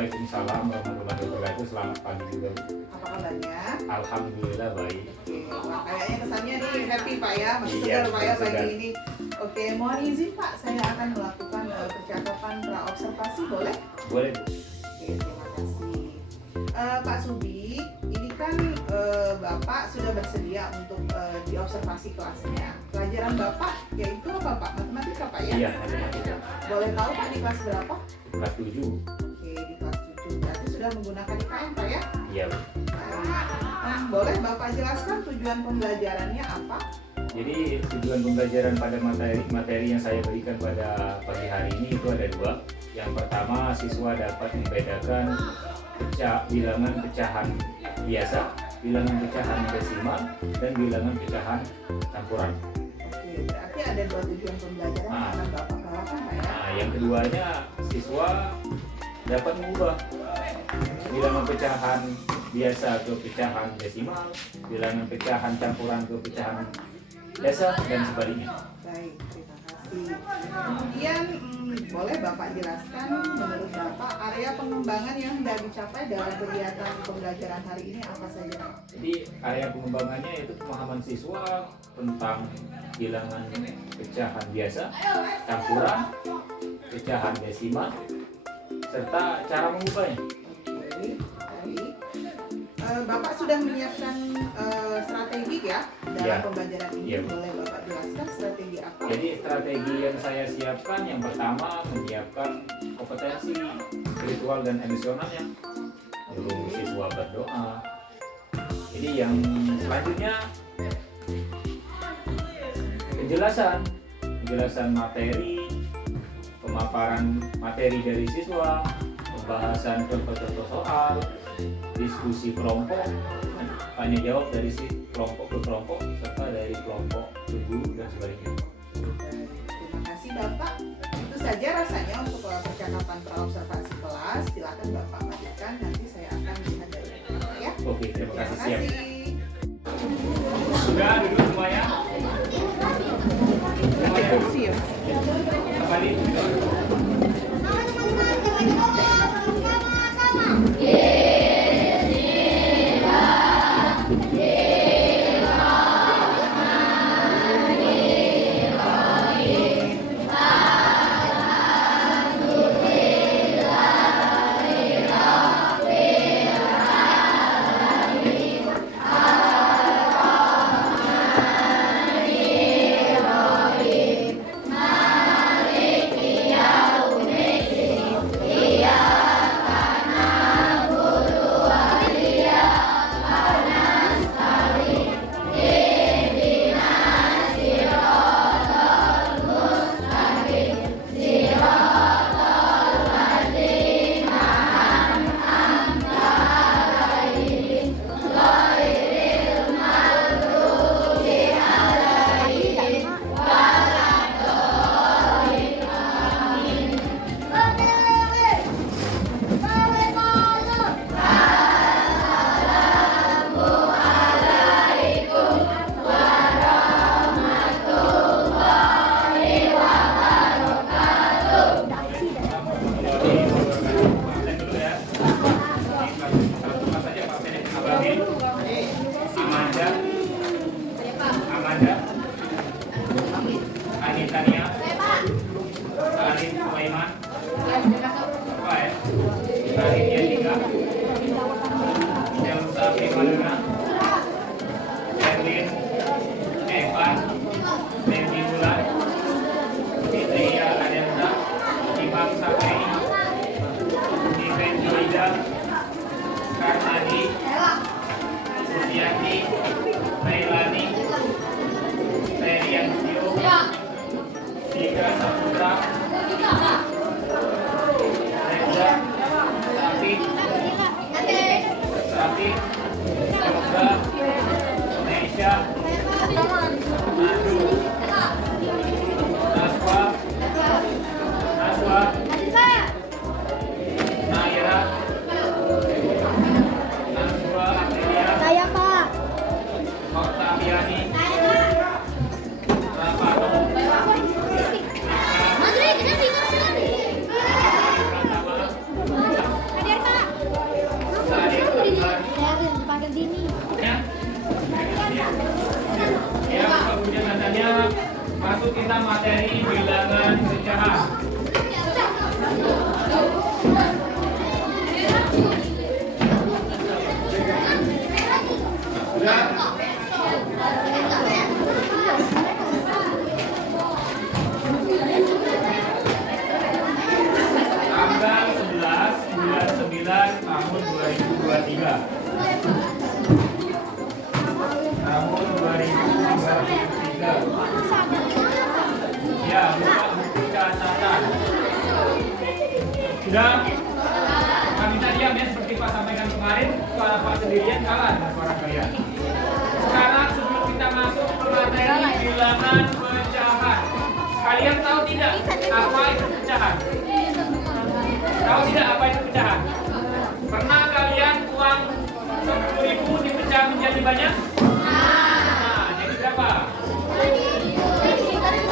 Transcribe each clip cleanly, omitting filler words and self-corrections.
Waalaikumsalam warahmatullahi wabarakatuh. Selamat pagi juga, Bu. Apa kabarnya? Alhamdulillah baik. Oke, wah kayaknya kesannya nih happy Pak ya, masih Iya, segar Pak ya segar. pagi ini. Oke, mohon izin Pak, saya akan melakukan percakapan pra-observasi, boleh? Boleh, Bu. Oke, terima kasih. Pak Subi, ini kan Bapak sudah bersedia untuk diobservasi kelasnya. Pelajaran Bapak yaitu apa Pak? Matematika Pak ya? Iya, matematika. Boleh tahu Pak di kelas berapa? Kelas 7. Oke, di kelas 7. Berarti sudah menggunakan IKM Pak ya? Iya, Bu. Boleh Bapak jelaskan tujuan pembelajarannya apa? Jadi tujuan pembelajaran pada materi yang saya berikan pada pagi hari ini itu ada dua. Yang pertama, siswa dapat membedakan bilangan pecahan biasa, bilangan pecahan desimal, dan bilangan pecahan campuran. Oke, berarti ada dua tujuan pembelajaran yang akan Bapak bawakan Pak ya? Nah, yang keduanya siswa dapat mengubah bilangan pecahan biasa ke pecahan desimal, bilangan pecahan campuran ke pecahan dasar, dan sebaliknya. Baik, terima kasih. Kemudian boleh Bapak jelaskan menurut Bapak area pengembangan yang hendak dicapai dalam kegiatan pembelajaran hari ini apa saja? Jadi area pengembangannya itu pemahaman siswa tentang bilangan pecahan biasa, campuran, pecahan desimal, serta cara mengubahnya. Oke, baik. Bapak sudah menyiapkan strategi ya dalam Ya. pembelajaran ini. Ya. Boleh Bapak jelaskan strategi apa? Jadi strategi yang saya siapkan yang pertama menyiapkan kompetensi spiritual dan emosionalnya. Guru siswa berdoa. Jadi yang selanjutnya penjelasan materi, pemaparan materi dari siswa, pembahasan contoh-contoh soal, diskusi kelompok, tanya jawab dari kelompok ke kelompok serta dari kelompok ke guru dan sebaliknya. Terima kasih Bapak. Itu saja rasanya untuk percakapan praobservasi kelas. Silakan Bapak lanjutkan. Nanti saya akan lihat dari Bapak ya. Oke, terima Terima kasih, siap. kasih. Sudah duduk semuanya? Semuanya duduk? ya. Kembali. Amanda, Anitania, Salim Sulaiman, apa ya? Salim Yatika, Elsa Primadona, Erwin, Evan, Devi Bulan, Fitria Adelsa, Imam Sakri, Iven Joida, Karnadi, Susiati, Nailani, Serian Sio, Tiga Saputra, Reza, Safi, Yoga, Nesha, Nadu, Naswa, Naira, Naswa Amelia, Saya Pak. Oktaviani, Rapano, Madri, kita tinggal sekali. Pratama, masuk kita materi bilangan pecahan. Sudah? Tanggal 11 bulan 9 tahun 2023. Tahun 2023. Ya, buka buku catatan. Sudah? Kami tadi diam ya, seperti Pak sampaikan kemarin, suara Pak sendirian kalah dengan suara kalian. Sekarang sebelum kita masuk ke materi bilangan pecahan, kalian tahu tidak apa itu pecahan? Tahu tidak apa itu pecahan? Pernah kalian uang 10.000 dipecah menjadi banyak? Nah, jadi berapa?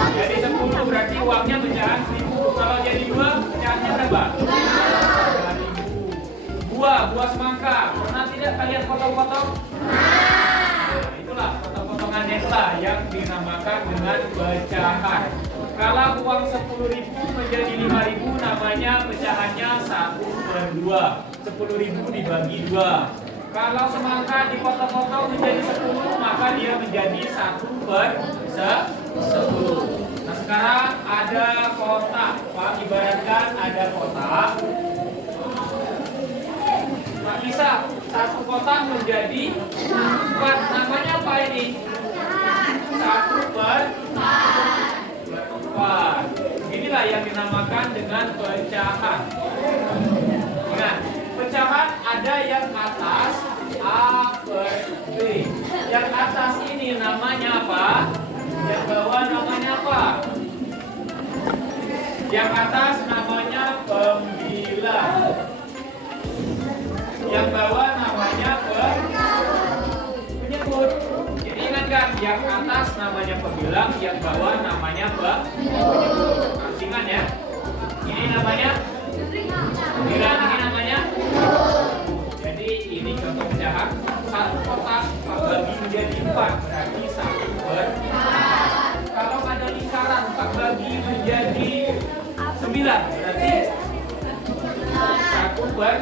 Jadi 10 berarti uangnya pecahan 1.000. Kalau jadi 2, pecahannya berapa? 2.000. Buah semangka. Pernah tidak kalian potong-potong? Nah, itulah potong-potongannya itulah yang dinamakan dengan pecahan. Kalau uang 10.000 menjadi 5.000 namanya pecahannya 1/2. 10.000 dibagi 2. Kalau semangka dipotong-potong menjadi 10 maka dia menjadi 1/10. Nah sekarang ada kotak. Pak ibaratkan ada kotak. Nah bisa satu kotak menjadi 4. Namanya apa ini? 1/4. Inilah yang dinamakan dengan pecahan. Ingat, pecahan ada yang atas A per B. Yang atas ini namanya apa? Yang bawah namanya apa? Yang atas namanya pembilang. Yang bawah namanya penyebut. Jadi ingatkan, yang atas namanya pembilang, yang bawah namanya penyebut. Harus ingat ya. Ini namanya pembilang, ini namanya. Jadi ini contoh pecahan. Satu kotak bagi menjadi 4 berarti 1/4. Kalau ada lingkaran 4 bagi menjadi 9 berarti 1/9.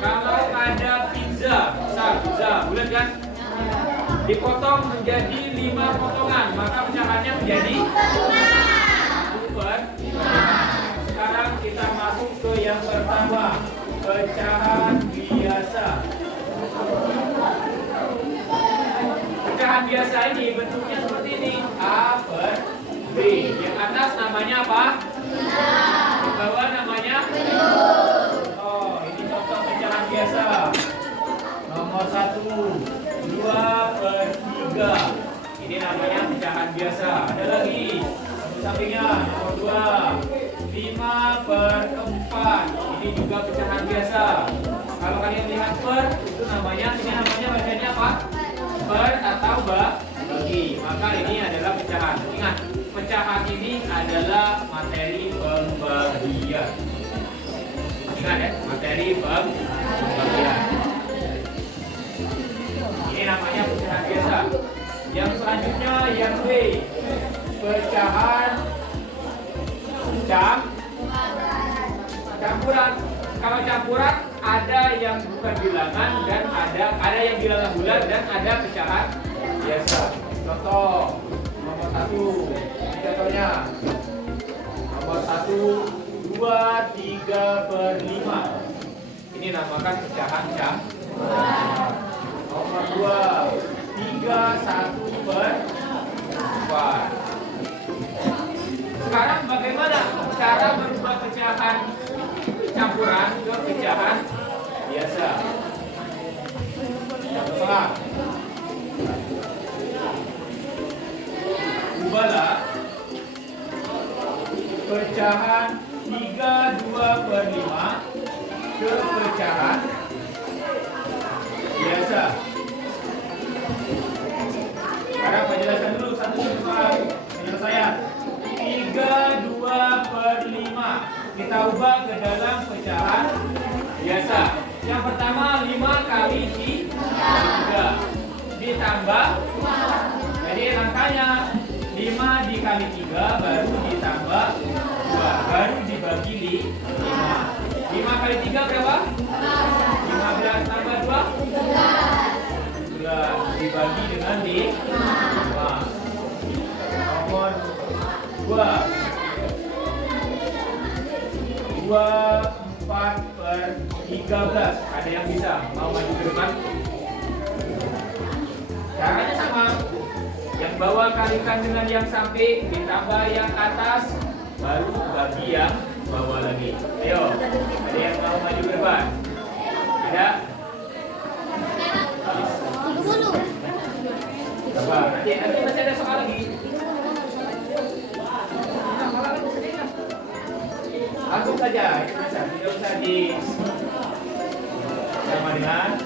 Kalau ada pizza, bulat kan? Dipotong menjadi 5 potongan, maka pecahannya menjadi 1/5. Sekarang kita masuk ke yang pertama, pecahan biasa. Pecahan biasa ini bentuknya seperti ini, A per B. Yang atas namanya apa? Yang bawah namanya? Oh, ini contoh pecahan biasa. Nomor 1, 2/3. Ini namanya pecahan biasa. Ada lagi, sampingnya nomor 2, 5/4. Ini juga pecahan biasa. Kalau kalian lihat per, itu namanya, ini namanya bacanya apa? Per atau bagi. Maka ini adalah pecahan. Ingat, pecahan ini adalah materi pembagian. Ingat ya, materi pembagian. Ini namanya pecahan biasa. Yang selanjutnya yang B, pecahan campuran. Kalau campuran ada yang bukan bilangan dan ada yang bilangan bulat dan ada pecahan biasa. Contoh nomor 1, ini contohnya nomor 1, 2, 3/5. Ini namakan pecahan campuran. Nomor 2, 3, 1/4. Sekarang bagaimana cara merubah pecahan campuran ke pecahan biasa? Yang pertama, ubahlah pecahan 3/2/5 ke pecahan biasa. Sekarang penjelasan dulu satu soal penyelesaian. 3/2/5 kita ubah ke dalam pecahan biasa. Yang pertama 5 kali 3 ditambah. Jadi langkahnya 5 dikali kali 3 baru ditambah 2 baru dibagi 5. 5 kali 3 berapa? 15 tambah 2? 12 dibagi dengan 5. Nomor 2 24/13. Ada yang bisa? Mau maju ke depan? Caranya sama. Yang bawah kalikan dengan yang samping ditambah yang atas baru bagi yang bawah lagi. Ayo, ada yang mau maju ke depan? Tidak? Coba, nanti masih ada soal lagi. Langsung saja, itu bisa. Tidak usah di sama dengan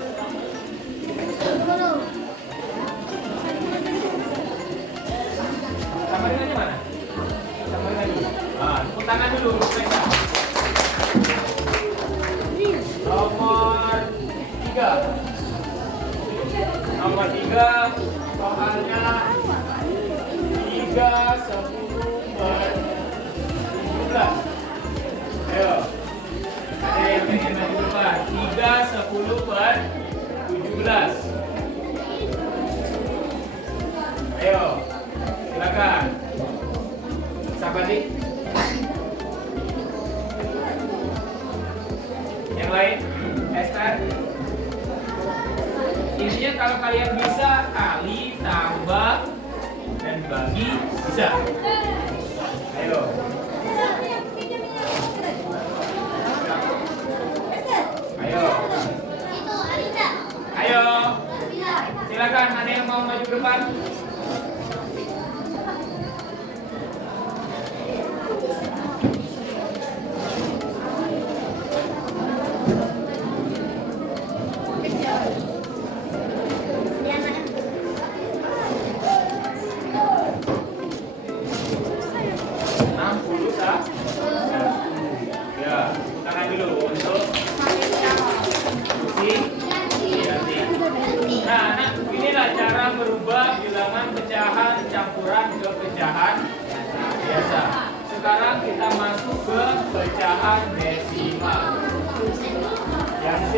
sama dengannya mana? Sama dengan dulu. Tepuk tangan dulu, periksa. Nomor 3. Nomor 3 soalnya 3/10/17. Ayo. Ada yang pengen maju depan? 3/10/17. Ayo. Silakan. Siapa nih? Yang lain? Esther? Intinya kalau kalian bisa kali, tambah, dan bagi bisa. Ayo. Ayo. Ayo. Silakan, ada yang mau maju ke depan? Ya, tangan dulu untuk Nah, inilah cara merubah bilangan pecahan campuran ke pecahan biasa. Sekarang kita masuk ke pecahan desimal. Yang C.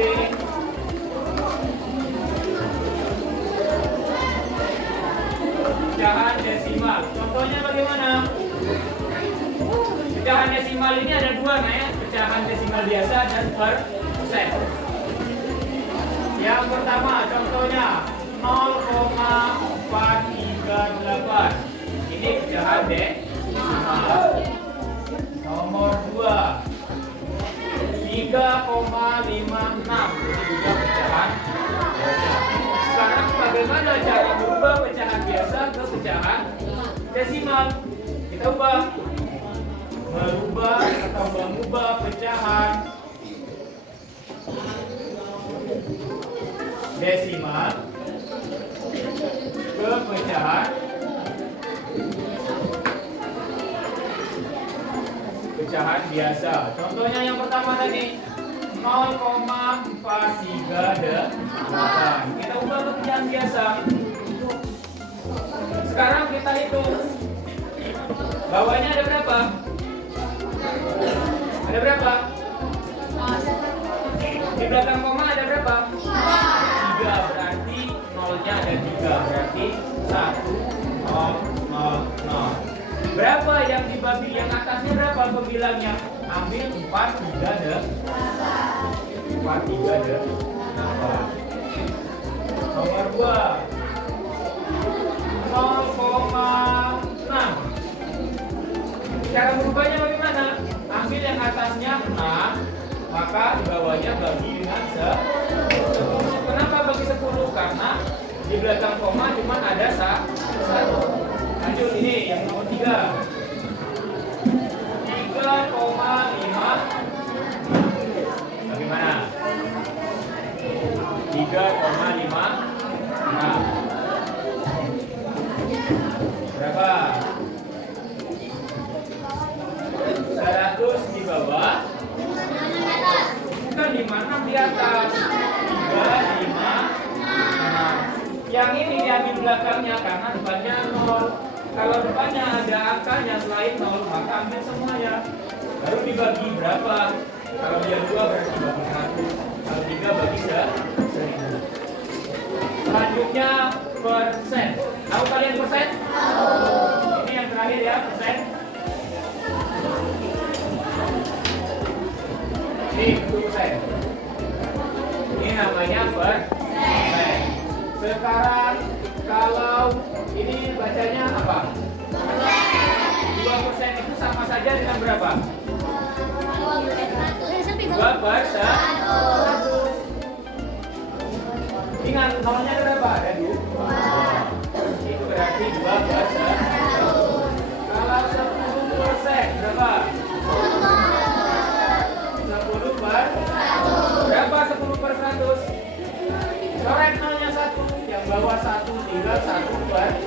Pecahan desimal. Contohnya bagaimana? Pecahan desimal ini ada dua, ya. Pecahan desimal biasa dan persen. Yang pertama contohnya 0,438. Ini pecahan desimal. Nomor 2 3,56. Ini juga pecahan biasa. Sekarang bagaimana cara berubah pecahan biasa ke pecahan desimal? Kita ubah. Merubah atau mengubah pecahan desimal ke pecahan biasa. Contohnya yang pertama tadi 0,438. Kita ubah ke pecahan biasa. Sekarang kita hitung. Bawahnya ada berapa? Ada berapa? Di belakang koma ada berapa? 3. Berarti nolnya ada 3. Berarti 1, 0, 0, 0. Berapa yang dibagi yang atasnya berapa pembilangnya? Ambil 4, 3, deh. 4, 3, deh. Nomor 2 0,6. Cara merubahnya bagaimana? Ambil yang atasnya 6, maka di bawahnya bagi dengan 10. Kenapa bagi 10? Karena di belakang koma cuma ada 1. Lanjut ini yang nomor 3. 3,5. Bagaimana? 3,5. Nah. Berapa? 100 di bawah. Bukan 56 di atas. 3, 5, 6. Yang ini diambil belakangnya karena depannya 0. Kalau depannya ada angkanya selain 0, maka ambil semuanya. Lalu dibagi berapa? Kalau dia 2 berarti bagi 1. Kalau 3 bagi 1000. Selanjutnya persen. Tahu kalian persen? Ini yang terakhir ya, persen. Ini persen. Ini namanya persen. Sekarang kalau ini bacanya apa? 2% itu sama saja dengan berapa? 2%. Ingat nolnya berapa? Ada 2. Itu berarti 2%. Kalau 10% berapa? 10 per berapa 10/100? Coret nolnya 1, yang bawah 1 tinggal 1 per.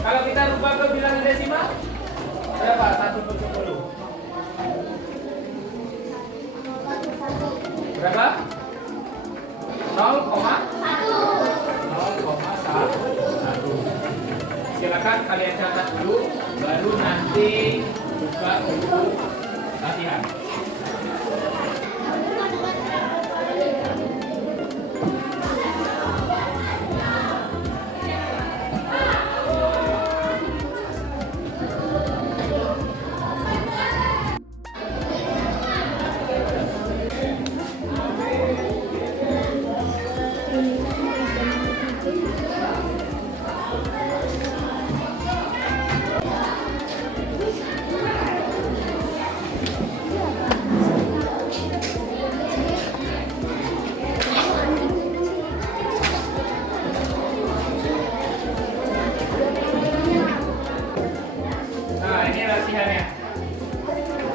Kalau kita rubah ke bilangan desimal, berapa 1/10? Berapa? 0,1. Silakan kalian catat dulu, baru nanti buka buku latihan.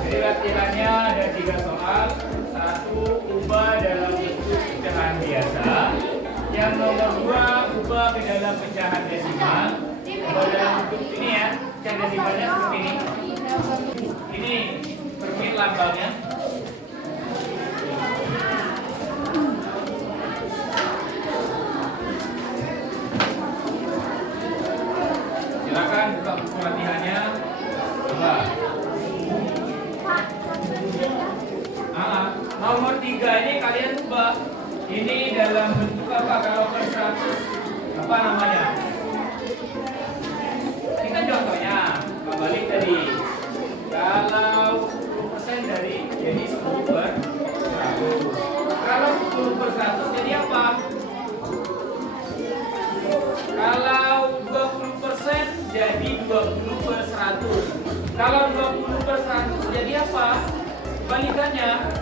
Jadi latihannya ada 3 soal. 1, ubah dalam bentuk pecahan biasa. Yang nomor 2, ubah ke dalam pecahan desimal. Ubah dalam bentuk ini ya, pecahan desimalnya seperti ini. Ini permit lambangnya. Silakan buka buku latihannya. Coba. Nomor 3 ini kalian ubah. Ini dalam bentuk apa? Kalau per 100 apa namanya? Ini kan contohnya. Kembali tadi. Kalau 10% dari jadi 10/100. Kalau 10/100 jadi apa? Kalau 20% jadi 20/100. Kalau 20/100 jadi apa? Balikannya.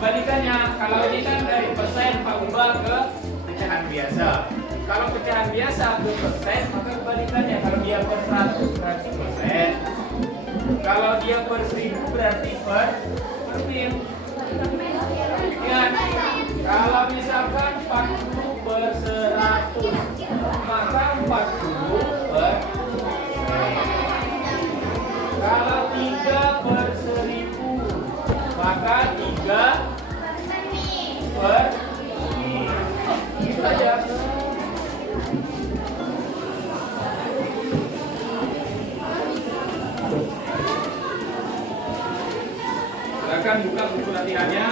Balikannya, kalau ini kan dari persen Pak ubah ke pecahan biasa. Kalau pecahan biasa ke persen, maka kebalikannya. Kalau dia per 100 berarti persen. Kalau dia per 1000 berarti per mil. Ingat, kalau misalkan 40/100, maka 40 per. Kalau 3/1000, maka 3 per mil. Gitu aja. Silakan buka buku latihannya.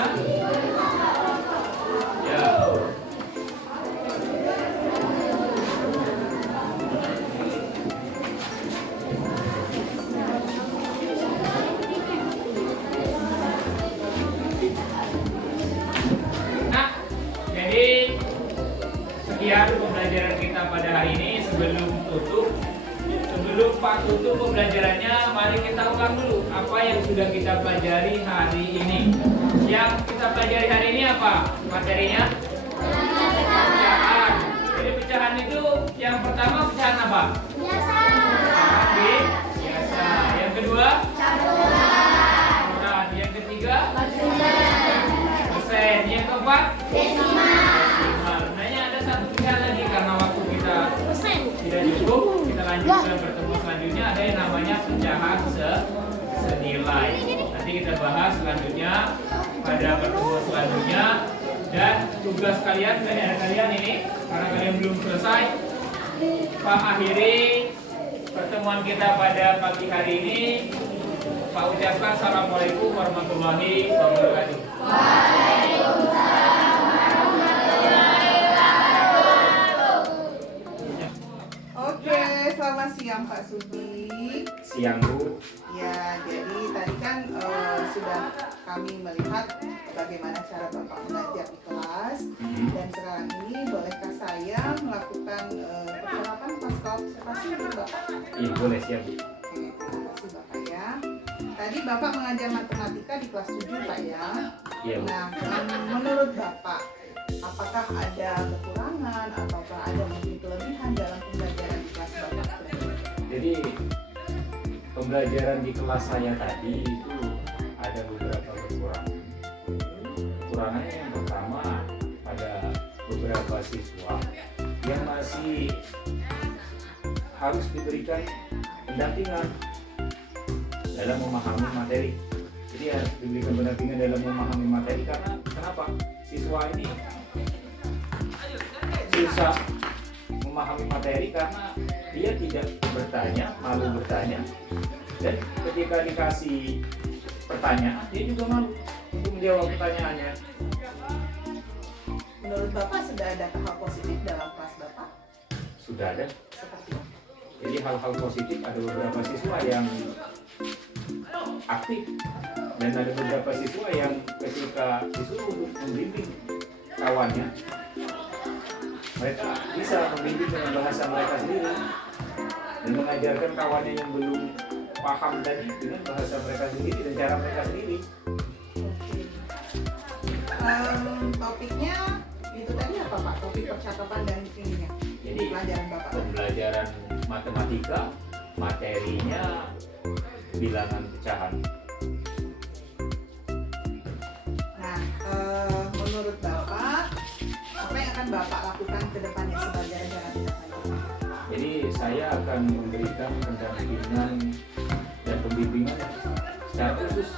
Ya. Sekian pembelajaran kita pada hari ini. Sebelum Pak tutup pembelajarannya, mari kita ulang dulu apa yang sudah kita pelajari hari ini. Yang kita pelajari hari ini apa materinya? Pecahan. Jadi pecahan itu yang pertama pecahan apa? Biasa. Biasa. Yang kedua? Campuran. Yang ketiga? Persen. Yang keempat? Desimal. Lagi karena waktu kita tidak cukup, kita lanjutkan pertemuan selanjutnya. Ada yang namanya pecahan senilai. Nanti kita bahas selanjutnya pada pertemuan selanjutnya. Dan tugas kalian, PR kalian ini, karena kalian belum selesai, Pak akhiri pertemuan kita pada pagi hari ini. Pak ucapkan Assalamualaikum warahmatullahi wabarakatuh. Oke, selamat siang Pak Sudi. Siang Bu. Ya, jadi tadi kan sudah kami melihat bagaimana cara Bapak mengajar di kelas. Dan sekarang ini bolehkah saya melakukan percakapan pasca observasi dengan Bapak? Iya boleh, siap Bu. Oke, terima kasih Bapak ya. Tadi Bapak mengajar matematika di kelas 7 Pak ya. Iya Bu. Nah, menurut Bapak, apakah ada kekurangan ataukah ada mungkin kelebihan dalam pembelajaran di kelas Bapak? Jadi pembelajaran di kelas saya tadi itu ada beberapa kekurangan. Kekurangannya yang pertama, pada beberapa siswa yang masih harus diberikan pendampingan dalam memahami materi. Jadi harus diberikan pendampingan dalam memahami materi, karena kenapa? Siswa ini susah memahami materi karena dia tidak bertanya, malu bertanya, dan ketika dikasih pertanyaan dia juga malu untuk menjawab pertanyaannya. Menurut Bapak sudah ada hal positif dalam kelas Bapak? Sudah ada. Seperti apa? Jadi hal-hal positif, ada beberapa siswa yang aktif dan ada beberapa siswa yang ketika disuruh untuk membimbing kawannya, mereka bisa membimbing dengan bahasa mereka sendiri dan mengajarkan kawannya yang belum paham tadi dengan bahasa mereka sendiri dan cara mereka sendiri. Topiknya itu tadi apa Pak? Topik percakapan dan ininya. Jadi Pelajaran Bapak. pembelajaran matematika, materinya bilangan pecahan. Nah, menurut Bapak, apa yang akan Bapak lakukan ke depannya sebagai rencana tindak lanjut? Jadi saya akan memberikan pendampingan dan pembimbingan secara khusus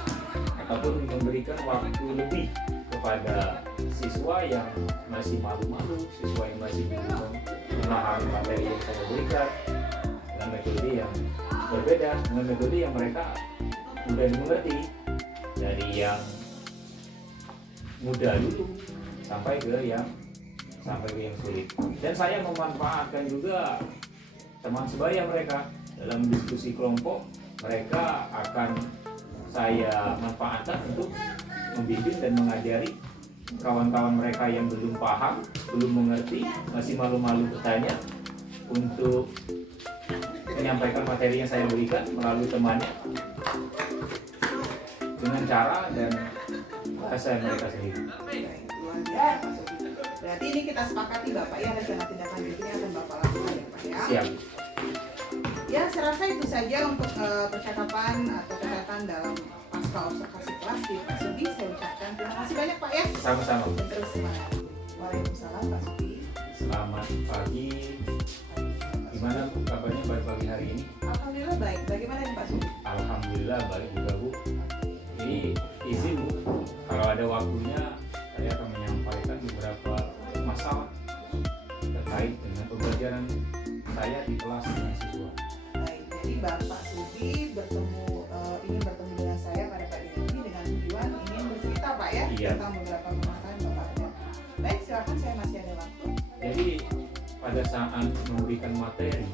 ataupun memberikan waktu lebih kepada siswa yang masih malu-malu, siswa yang masih belum memahami materi yang saya berikan dengan metode yang berbeda, dengan metode yang mereka mudah dimengerti, dari yang mudah dulu sampai ke yang sulit. Dan saya memanfaatkan juga teman sebaya mereka dalam diskusi kelompok. Mereka akan saya manfaatkan untuk membimbing dan mengajari kawan-kawan mereka yang belum paham, belum mengerti, masih malu-malu bertanya, untuk menyampaikan materi yang saya berikan melalui temannya dengan cara dan bahasa mereka sendiri. Luar biasa, Pak Sofi. Berarti ini kita sepakati Bapak ya, rencana tindak lanjutnya akan Bapak lakukan ya Pak ya. Siap. Ya, saya rasa itu saja untuk percakapan atau kesehatan dalam pasca observasi kelas di Pak Sugi. Saya ucapkan terima kasih banyak Pak ya. Sama-sama. Dan terus semangat. Waalaikumsalam Pak Sugi. Selamat pagi. Gimana Bu kabarnya pada pagi hari ini? Alhamdulillah baik. Bagaimana nih Pak Sugi? Alhamdulillah baik juga Bu. Ini izin Bu, kalau ada waktunya saya akan menyampaikan beberapa masalah terkait dengan pembelajaran saya di kelas dengan siswa. Baik, jadi Bapak Sugi ingin bertemu dengan saya pada pagi ini dengan tujuan ingin bercerita Pak ya Iya. tentang beberapa permasalahan Bapak ada. Baik, silakan, saya masih ada waktu. Jadi pada saat memberikan materi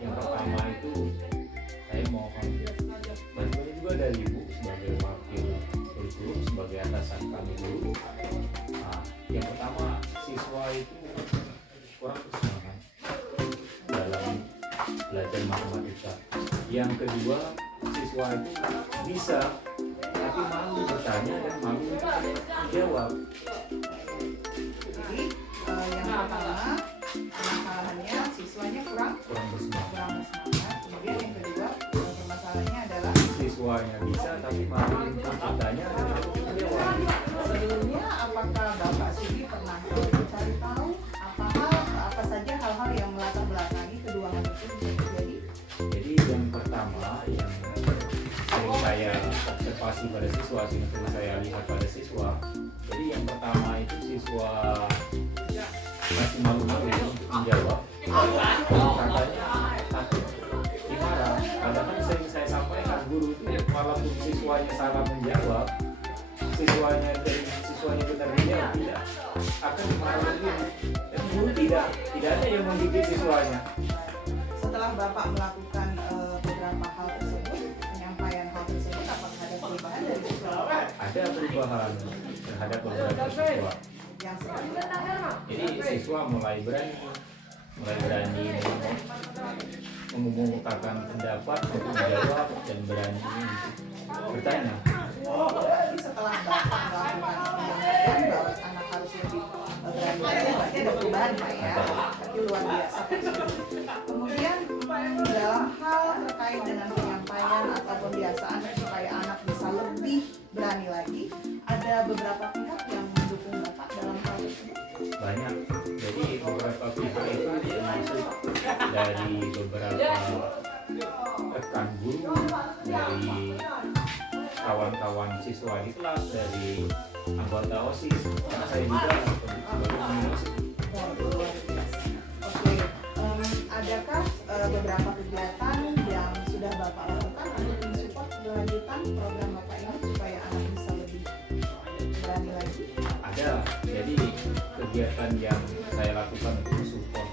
yang pertama itu saya mohon bantuan juga dari Ibu sebagai wakil kurikulum, sebagai atasan kami dulu. Nah, yang pertama siswa itu kurang bersemangat dalam belajar matematika. Yang kedua, siswa itu bisa tapi malu bertanya dan malu menjawab. Jadi yang pertama permasalahannya siswanya kurang bersemangat. bersemangat. Kemudian yang kedua permasalahannya adalah Siswanya bisa tapi malu untuk bertanya dan malu menjawab. sebelumnya apakah Bapak Sugi pernah mencari tahu apa saja hal-hal yang melatar belakangi kedua hal itu bisa terjadi? Jadi yang pertama yang sering saya observasi pada siswa, sering saya lihat pada siswa. Jadi yang pertama itu siswa siswanya salah menjawab, siswanya benar menjawab, tidak akan dimarahin. Dan guru tidak ada yang mendidik siswanya. Setelah Bapak melakukan beberapa hal tersebut, penyampaian hal tersebut, apakah ada perubahan dari siswa Bapak? Ada perubahan terhadap beberapa siswa. Yang seperti apa? Jadi siswa mulai berani mengumumkan pendapat, untuk menjawab dan berani untuk bertanya. Berarti setelah Bapak melakukan penyampaian bahwa anak harus lebih berani lagi, berarti ada perubahan Pak ya. Berarti luar biasa. Kemudian dalam hal terkait dengan penyampaian atau pembiasaan supaya anak bisa lebih berani lagi, ada beberapa pihak yang mendukung Bapak dalam hal tersebut. Banyak. Jadi beberapa pihak itu termasuk dari beberapa rekan guru, dari kawan-kawan siswa di kelas, dari anggota OSIS, karena saya juga sebagai OSIS. Oke, adakah beberapa kegiatan yang sudah Bapak lakukan untuk mensupport kelanjutan program Bapak ini supaya anak bisa lebih berani lagi? Ada. Jadi kegiatan yang saya lakukan untuk mensupport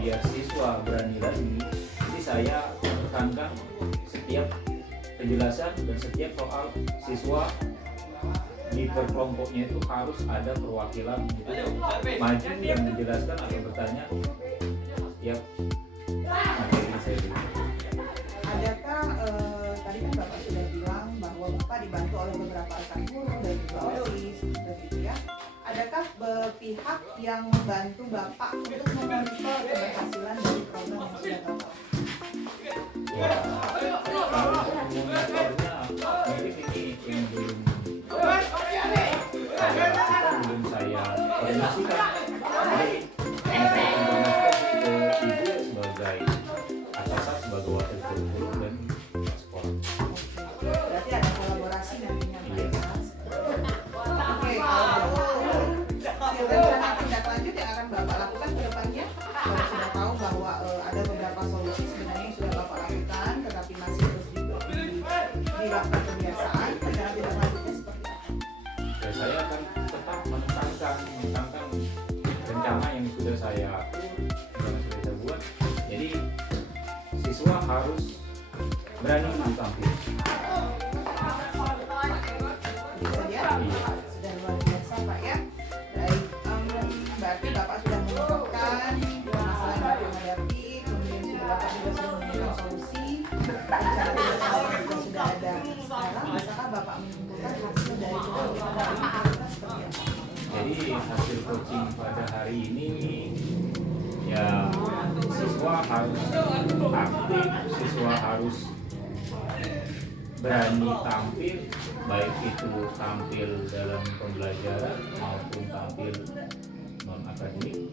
biar siswa berani lagi, jadi saya tekankan setiap penjelasan dan setiap soal siswa di perkelompoknya itu harus ada perwakilan untuk maju dan menjelaskan atau bertanya setiap materi saya berikan. Adakah tadi kan Bapak sudah bilang bahwa Bapak dibantu oleh beberapa rekan guru dan juga OSIS begitu ya. Adakah pihak yang membantu Bapak untuk memonitor keberhasilan dari program yang sudah Bapak? Ya, kalau untuk memonitornya mungkin ini yang belum saya koordinasikan. Jadi yang saya koordinasikan ke ibu sebagai atasan, sebagai wakil guru dan sekolah. Berarti ada kolaborasi nantinya Pak Iya. ya. Oke, kalau rencana tindak lanjut yang akan Bapak lakukan ke depannya, Bapak sudah tahu bahwa ada beberapa solusi sebenarnya yang sudah Bapak lakukan, tetapi masih terus dilakukan kebiasaan. Rencana tindak lanjutnya seperti apa? Ya, saya akan tetap menekankan rencana yang sudah saya buat. Jadi siswa harus berani tampil. Itu saja. Sudah luar biasa Pak ya. Baik, berarti Bapak sudah mengungkapkan permasalahan yang Bapak hadapi, kemudian sudah Bapak juga sudah memberikan solusi, rencana tindak lanjut juga sudah ada. Sekarang bisakah Bapak menyimpulkan hasil dari kegiatan kita seperti apa? Jadi hasil coaching pada hari ini ya siswa harus aktif, siswa harus berani tampil, baik itu tampil dalam pembelajaran maupun tampil non akademik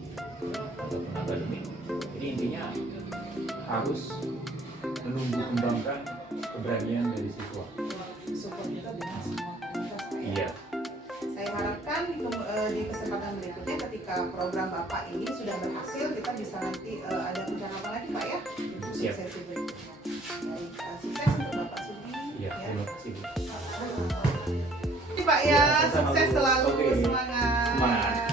ataupun akademik. Jadi intinya harus menumbuh kembangkan keberanian dari siswa. Support kita dengan semua komunitas Pak ya. Iya. Saya harapkan di kesempatan berikutnya ketika program Bapak ini sudah berhasil, kita bisa nanti ada percakapan lagi Pak ya. Di Siap. sesi berikutnya. Baik, sukses untuk Bapak Sudi. Iya, terima kasih. Bu. Ini Pak ya, Iya, sama-sama, sukses Bu. selalu, Oke. semangat. Semangat.